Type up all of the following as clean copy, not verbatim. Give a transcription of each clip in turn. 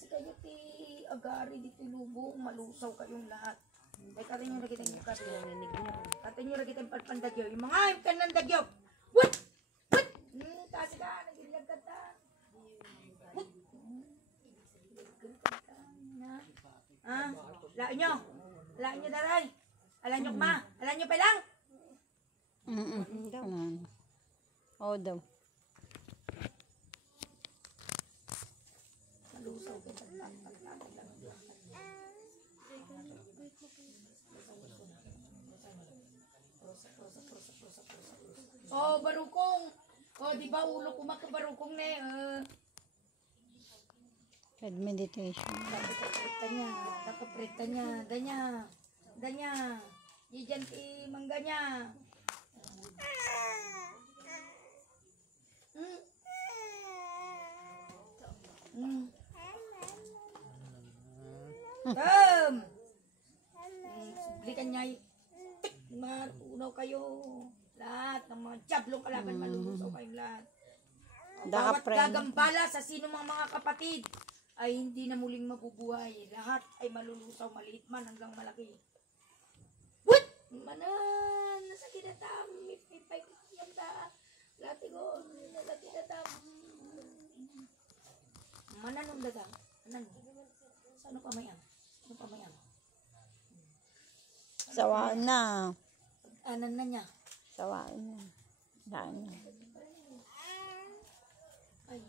kasi kayo ti agari dito lubong, malusaw kayong lahat. Ay katin nyo lagi tayong kato. Katin nyo lagi tayong palpandagyo. Yung mga imkan ng dagyo. What? What? Kasi ka, nagilag ka ta. What? Laan nyo. Laan nyo daray. Alam nyo ma. Alam nyo pa lang. Oo daw. Malusaw ka. Oh, barukong. Oh, di ba ulo ko makabarukong na Head meditation. Nakaprita niya. Danya. Diyan ti mangga niya. Sublikan niya. Matunaw kayo. Lahat ng mga jablong kalaban, malulusaw kayong lahat. Bawat gagambala sa sino mga kapatid ay hindi na muling mabubuhay. Lahat ay malulusaw, maliit man hanggang malaki. What? Manan, nasa kinatam, mipipay ko yung ta. Latigon, nasa kinatam. Manan nung dagang, manan. Saan pa may ang? Saan pa may ang? Sawaan na. Anan na niya. Sawaan na. Daan na. Ay.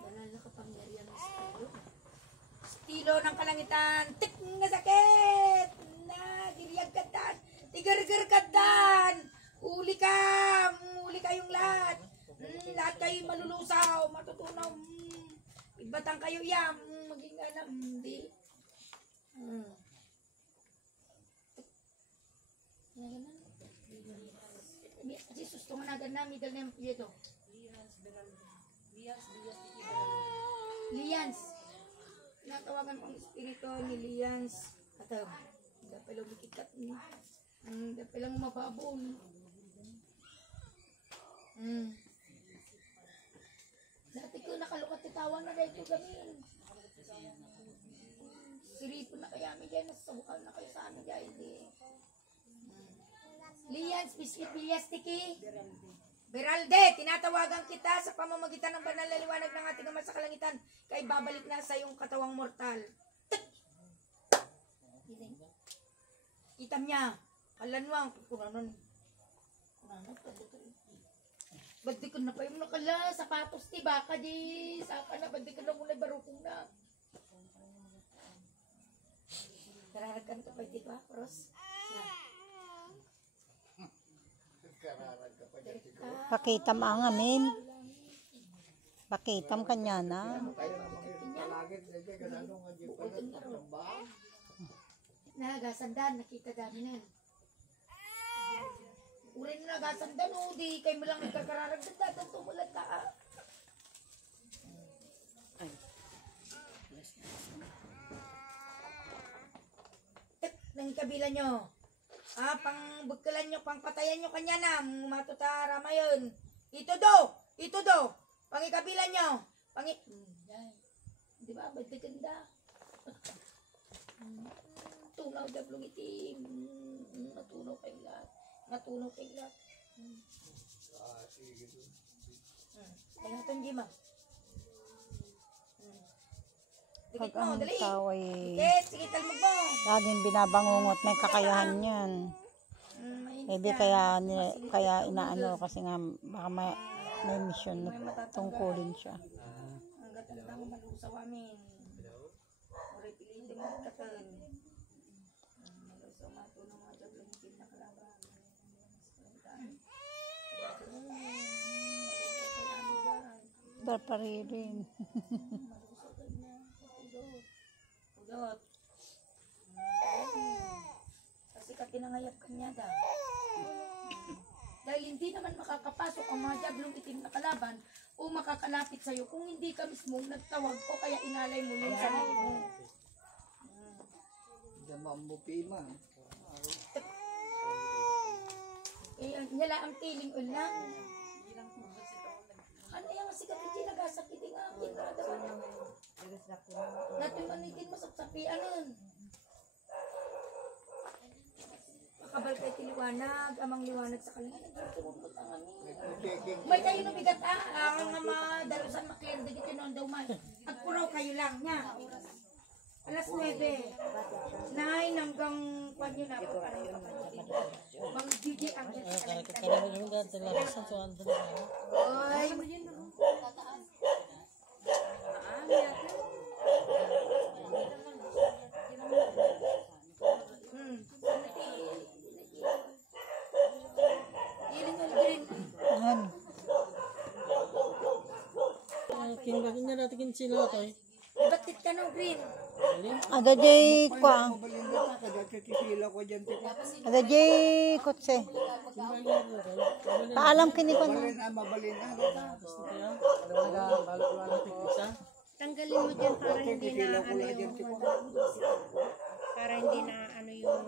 Banal na kapangyarihan ng estilo ng kalangitan. Tik na sakit! Nagiliyag kadan! Tigar-gar kadan! Uli ka! Uli kayong lahat! Lahat kayo malulusaw, matutunaw. Igbatang kayo yan. Maging anak. Hindi. Jesus, tunganagan na. Middle name ito. Lians. Natawagan ko ang espiritu ni Lians. Ataw. Dapat lang makikat ni. Dapat lang mababon. Dati ko nakalukat titawan na dahil gamin. Siripo na kaya mi dyan. Nasabukan na kayo sa amin dahil Lians, Biscuit Bilyastiki. Beralde, tinatawagan kita sa pamamagitan ng banal na liwanag ng ating Ama sa kalangitan. Kaya babalik na sa iyong katawang mortal. Itam niya. Kalanwang. Kunanon. Ba't di ko na pa yung nakala? Sapatos ti baka di. Saka na. Ba't di ko na muna barukong na? Kararagan ka pa iti ba, Ros? Pakitam ang amin. Pakitam kanya na. Nagasandan, nakita dami na. Urin na nagasandan, o di kayo mo lang nagkakararagdan datan tumulat ka. Nang kabila nyo. Pang bugkalan nyo, pang patayan nyo kanya na. Matutara mayon. Ito do. Pang ikabila nyo. Di ba? Ba't ganda? Tunaw dablong itim. Matunaw kayong lahat. Kaya natin, Jima. Dikit mo, dali. Dikit, sige talmog mo. Laging binabangungot, may kakayahan yan. Hindi kaya inaano kasi nga baka may mission na tungkulin siya. Ang ganda mo malusaw amin. Uri pilitin mo katan. Malusaw matunaw mga dablong itim na kalaban. Darparirin. Udot. Kasi katinangayap kanya da. Dahil hindi naman makakapasok ang mga jablong itim na kalaban o makakalapit sa'yo kung hindi ka mismo nagtawag o kaya inalay mo yung sarili mo. Nyala ang tiling ulang. Ano yung sikat hindi nagasakit yung akin? Natin mo sapsapi, anon? Makabal kayo tiliwanag, amang liwanag sa kanila. May kayo no bigat ang madalusan makilindig ito noon daw man. At puraw kayo lang niya. Alas 9. 9 hanggang kwan yun ako. Mang DJ ang Oy. Ayan. Kinggagin na natin sila ito eh. Batit ka no, Green? Ada jay kwa. Ada jay kotse. Paalam kini ko na. Tanggalin mo dyan para hindi na ano yung para hindi na ano yung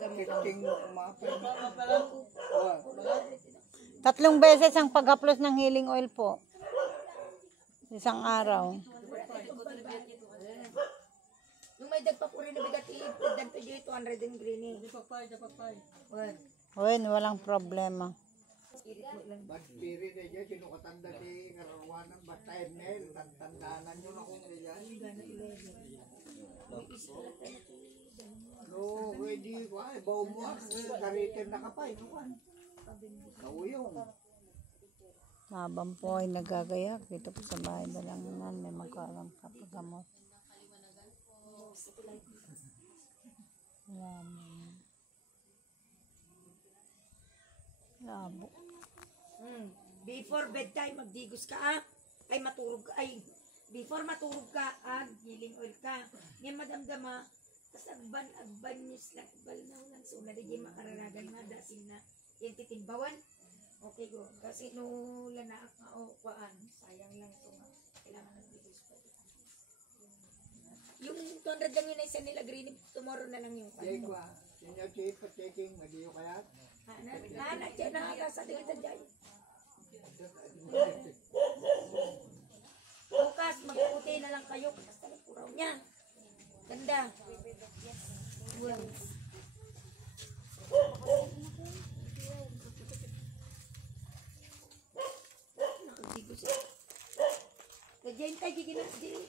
gamot. 3 beses ang pag-haplos ng healing oil po. Isang araw. Yung may dagpapuri na bigat dagto dito 200 and green eh. Uy, walang problema. Bad spirit na dyan, sinukatanda di karawanan, basta Ernel, tandanan nyo na kung iyan. No, pwede ko ay, bawa mo, karitin na kapay, kauyong. Habang po ay nagagayak dito po sa bahay Dalanginan, may magkaroon kapagamot. Labo. Before bedtime magdigos ka ay matulog ka ay before matulog ka healing oil ka. Ngayon madamdama tas agban news lang balnaw lang so na di makararagan na dasin na yung titimbawan. Okay go. Kasi no lana o kuan sayang lang so kailangan ng digos pa. Yung 200 lang yun ay isa nila green tomorrow na lang yung Jay ko, sinyo chip pa checking, magiyo kaya? na dyan nakakasa din kita dyan. Bukas, magputi na lang kayo. Basta lang puraw niya. Ganda. Well. Nakasigo siya. Kajayang kayo, giginas din.